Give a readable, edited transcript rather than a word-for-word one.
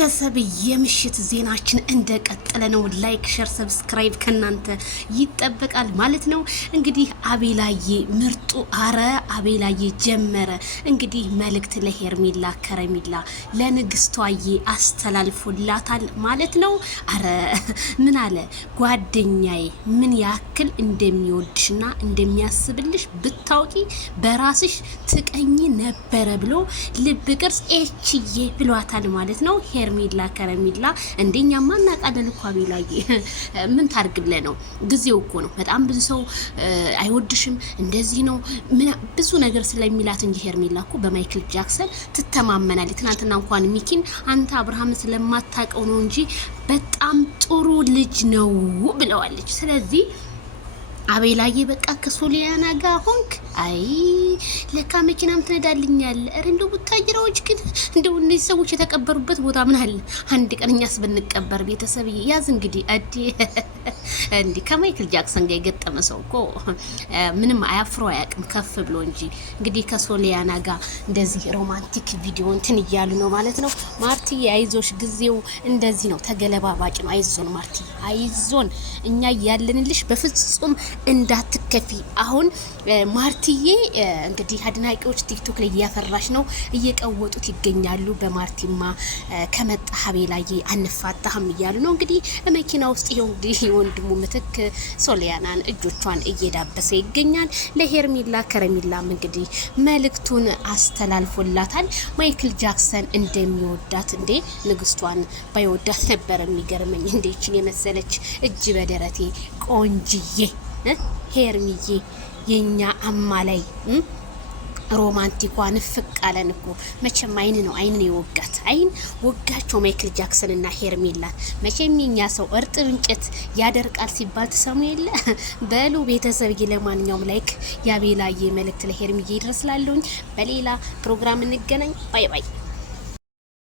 ቤተሰብ የምሽት ዜናችን እንደቀጠለ ነው። ላይክ ሼር ሰብስክራይብ ከናንተ ይጠበቃል ማለት ነው። እንግዲህ አቤላዬ ምርጡ አቤላዬ ጀመረ እንግዲህ መልእክት ለሄርሜላ ከረሜላ ለንግስቷዬ አስተላልፎላታል ማለት ነው። ምን አለ ጓደኛዬ ምን ያክል እንደሚወድሽና እንደሚያስብልሽ ብታውቂ በራስሽ ትቀኝ ነበረ ብሎ ልብ ቅርጽ ኤችዬ ብሏታል ማለት ነው። ሄርሜላ ከረሜላ እንደኛ ማናቃለን እኮ አቤላዬ ምን ታርግብለ ነው? ጊዜው እኮ ነው። በጣም ብዙ ሰው አይወድሽም እንደዚህ ነው ብዙ ነገር ስለሚላት እንጂ ሄርሜላ እኮ በማይክል ጃክሰን ትተማመናለች። ትናንትና እንኳን ሚኪን አንተ አብርሃም ስለማታውቀው ነው እንጂ በጣም ጥሩ ልጅ ነው ብለዋለች። ስለዚህ አቤላዬ በቃ ከሶሊያና ጋር ሆንክ። አይ ለካ መኪናም ትነዳልኛል። አረ እንደው ቡታጅራዎች ግን እንደው እነዚህ ሰዎች የተቀበሩበት ቦታ ምን አለ አንድ ቀን እኛስ ብንቀበር። ቤተሰብ ያዝ እንግዲህ እንዲ ከማይክል ጃክሰን ጋር የገጠመ ሰው እኮ ምንም አያፍሮ አያውቅም ከፍ ብሎ እንጂ። እንግዲህ ከሶሊያና ጋር እንደዚህ ሮማንቲክ ቪዲዮ እንትን እያሉ ነው ማለት ነው። ማርቲ አይዞሽ ጊዜው እንደዚህ ነው፣ ተገለባባጭ ነው። አይዞን ማርቲ አይዞን፣ እኛ ያለንልሽ በፍጹም እንዳትከፊ። አሁን ማርቲዬ እንግዲህ አድናቂዎች ቲክቶክ ላይ እያፈራሽ ነው፣ እየቀወጡት ይገኛሉ። በማርቲማ ከመጣ አቤላዬ አንፋታህም እያሉ ነው። እንግዲህ መኪና ውስጥ ይሄው እንግዲህ ወንድሙ ምትክ ሶሊያናን እጆቿን እየዳበሰ ይገኛል። ለሄርሜላ ከረሜላም እንግዲህ መልእክቱን አስተላልፎላታል። ማይክል ጃክሰን እንደሚወዳት እንዴ ንግስቷን ባይወዳት ነበር የሚገርመኝ። እንዴችን የመሰለች እጅ በደረቴ ቆንጅዬ ሄርሚዬ የኛ አማላይ ሮማንቲኳን ፍቃለን እኮ መቼም አይንን የወጋት አይን ወጋቸው ማይክል ጃክሰን እና ሄርሜላን። መቼም የኛ ሰው እርጥብ እንጨት ያደርቃል ሲባል ተሰሙ የለ በሉ ቤተሰብ። ለማንኛውም ላይክ የአቤላዬ መልእክት ለሄርሚዬ ይድረስላለሁኝ። በሌላ ፕሮግራም እንገናኝ። ባይ ባይ።